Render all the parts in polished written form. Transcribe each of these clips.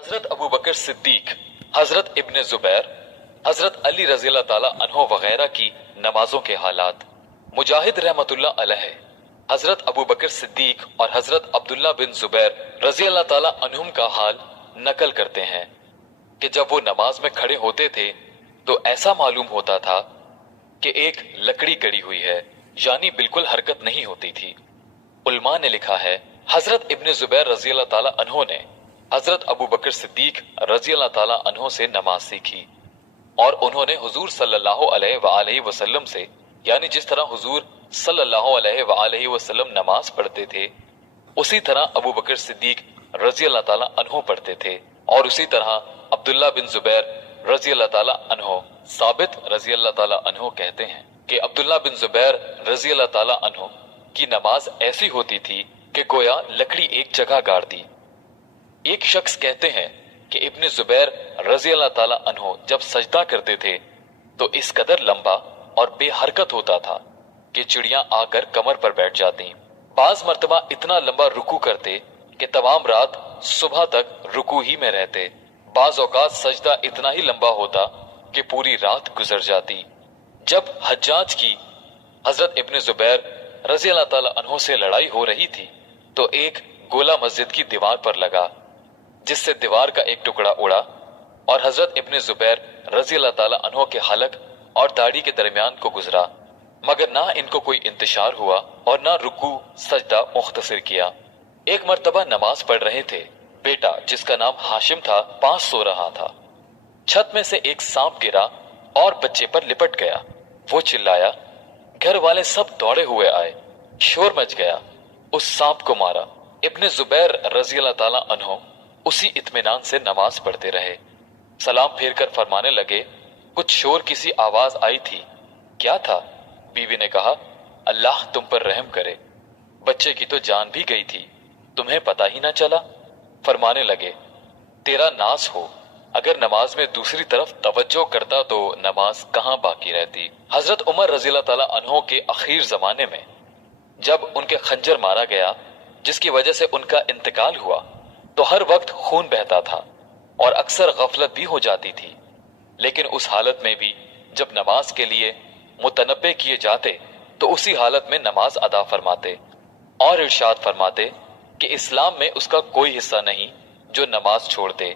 हजरत अबू बकर सिद्दीक, हजरत इब्ने जुबैर, हजरत अली रज़ी अल्लाह ताला अन्हो वगैरह की नमाजों के हालात। मुजाहिद रहमतुल्लाह अलैह हजरत अबू बकर सिद्दीक और हजरत अब्दुल्ला बिन जुबैर रज़ी अल्लाह ताला अन्हुम का हाल नकल करते हैं कि जब वो नमाज में खड़े होते थे तो ऐसा मालूम होता था कि एक लकड़ी गड़ी हुई है, यानी बिल्कुल हरकत नहीं होती थी। उलमा ने लिखा है हजरत इब्ने जुबैर रज़ी अल्लाह ताला अन्हो ने हजरत अबू बकर सिद्दीक रज़ी अल्लाह ताला अन्हो से नमाज सीखी और उन्होंने हुजूर सल्लल्लाहु अलैहि वसल्लम से, यानी जिस तरह हुजूर सल्लल्लाहु अलैहि वसल्लम नमाज पढ़ते थे उसी तरह अबू बकर सिद्दीक रज़ी अल्लाह ताला अन्हो पढ़ते थे और उसी तरह अब्दुल्ला बिन जुबैर रज़ी अल्लाह ताला अन्हो। साबित रज़ी अल्लाह ताला अन्हो कहते हैं कि अब्दुल्ला बिन जुबैर रज़ी अल्लाह ताला अन्हो की नमाज ऐसी होती थी कि गोया लकड़ी एक जगह गाड़ दी। एक शख्स कहते हैं कि इब्ने जुबैर रज़ी अल्लाह ताला अन्हो जब सजदा करते थे तो इस कदर लंबा और बेहरकत होता था कि चिड़ियां आकर कमर पर बैठ जाती। बाज मर्तबा इतना लंबा रुकू करते कि तमाम रात सुबह तक रुकू ही में रहते। बाज औकात सजदा इतना ही लंबा होता कि पूरी रात गुजर जाती। जब हज्जाज की हजरत इब्ने जुबैर रज़ी अल्लाह ताला अन्हो से लड़ाई हो रही थी तो एक गोला मस्जिद की दीवार पर लगा, जिससे दीवार का एक टुकड़ा उड़ा और हजरत इब्ने जुबैर रज़ी अल्लाह ताला अन्हो के हलक और दाढ़ी के दरमियान को गुजरा, मगर ना इनको कोई इंतशार हुआ और ना रुकू सजदा मुख्तसर किया। एक मर्तबा नमाज पढ़ रहे थे, बेटा जिसका नाम हाशिम था पास सो रहा था। छत में से एक सांप गिरा और बच्चे पर लिपट गया। वो चिल्लाया, घर वाले सब दौड़े हुए आए, शोर मच गया, उस सांप को मारा। इब्ने जुबैर रज़ी अल्लाह ताला अन्हो उसी इत्मीनान से नमाज पढ़ते रहे। सलाम फेर कर फरमाने लगे, कुछ शोर किसी आवाज आई थी, क्या था? बीवी ने कहा, अल्लाह तुम पर रहम करे, बच्चे की तो जान भी गई थी, तुम्हें पता ही ना चला। फरमाने लगे, तेरा नास हो, अगर नमाज में दूसरी तरफ तवज्जो करता तो नमाज कहां बाकी रहती। हजरत उमर रज़ी अल्लाह ताला अन्हो के आखिर जमाने में जब उनके खंजर मारा गया, जिसकी वजह से उनका इंतकाल हुआ, तो हर वक्त खून बहता था और अक्सर गफलत भी हो जाती थी। लेकिन उस हालत में भी जब नमाज के लिए मुतनब्बे किए जाते तो उसी हालत में नमाज अदा फरमाते और इरशाद फरमाते कि इस्लाम में उसका कोई हिस्सा नहीं जो नमाज छोड़ दे।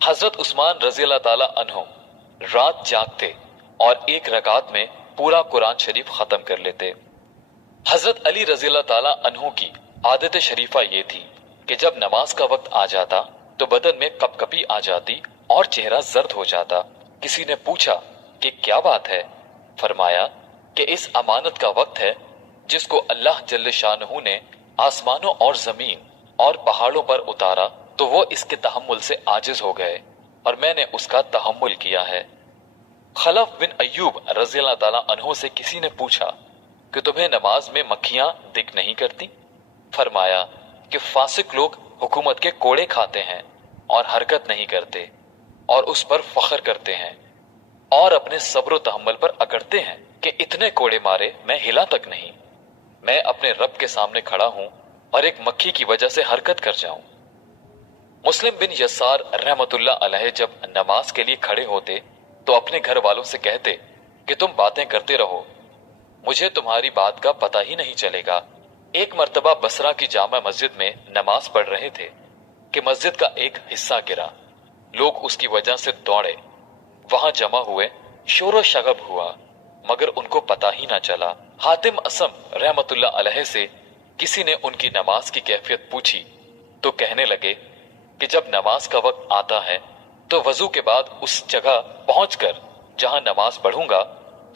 हजरत उस्मान रज़ी अल्लाह ताला अन्हो रात जागते और एक रकात में पूरा कुरान शरीफ खत्म कर लेते। हजरत अली रज़ी अल्लाह ताला अन्हो की आदत शरीफा ये थी कि जब नमाज का वक्त आ जाता तो बदन में कपकपी आ जाती और चेहरा जर्द हो जाता। किसी ने पूछा कि क्या बात है? फरमाया कि इस अमानत का वक्त है जिसको अल्लाह जल्ल शानहू ने आसमानों और जमीन और पहाड़ों पर उतारा तो वो इसके तहम्मुल से आजिज हो गए और मैंने उसका तहम्मुल किया है। खलफ बिन अय्यूब रज़ी अल्लाह ताला अन्हो से किसी ने पूछा कि तुम्हें नमाज में मक्खियां दिख नहीं करती? फरमाया कि फासिक लोग हुकूमत के कोड़े खाते हैं और हरकत नहीं करते और उस पर फख्र करते हैं और अपने सब्र तहम्मुल पर अकड़ते हैं कि इतने कोड़े मारे मैं हिला तक नहीं। मैं अपने रब के सामने खड़ा हूं और एक मक्खी की वजह से हरकत कर जाऊं। मुस्लिम बिन यसार रहमतुल्लाह अलैह जब नमाज के लिए खड़े होते तो अपने घर वालों से कहते कि तुम बातें करते रहो, मुझे तुम्हारी बात का पता ही नहीं चलेगा। एक मर्तबा बसरा की जामा मस्जिद में नमाज पढ़ रहे थे कि मस्जिद का एक हिस्सा गिरा। लोग उसकी वजह से दौड़े, वहां जमा हुए, शोर शगब हुआ, मगर उनको पता ही ना चला। हातिम असम रहमतुल्लाह अलैह से किसी ने उनकी नमाज की कैफियत पूछी तो कहने लगे कि जब नमाज का वक्त आता है तो वजू के बाद उस जगह पहुंचकर जहां नमाज पढ़ूंगा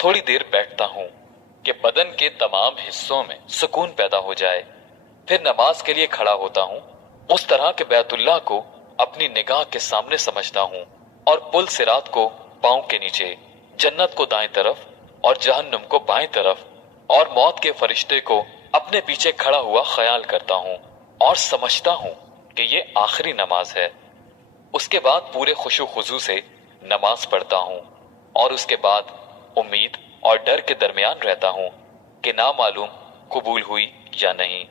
थोड़ी देर बैठता हूं कि बदन के तमाम हिस्सों में सुकून पैदा हो जाए। फिर नमाज के लिए खड़ा होता हूँ, उस तरह के बैतुल्लाह को अपनी निगाह के सामने समझता हूँ और पुल सिरात को पांव के नीचे, जन्नत को दाएं तरफ और जहन्नुम को बाएं तरफ और मौत के फरिश्ते को अपने पीछे खड़ा हुआ ख्याल करता हूँ और समझता हूँ कि ये आखिरी नमाज है। उसके बाद पूरे खुशू खुजू से नमाज पढ़ता हूँ और उसके बाद उम्मीद और डर के दरमियान रहता हूँ कि ना मालूम कबूल हुई या नहीं।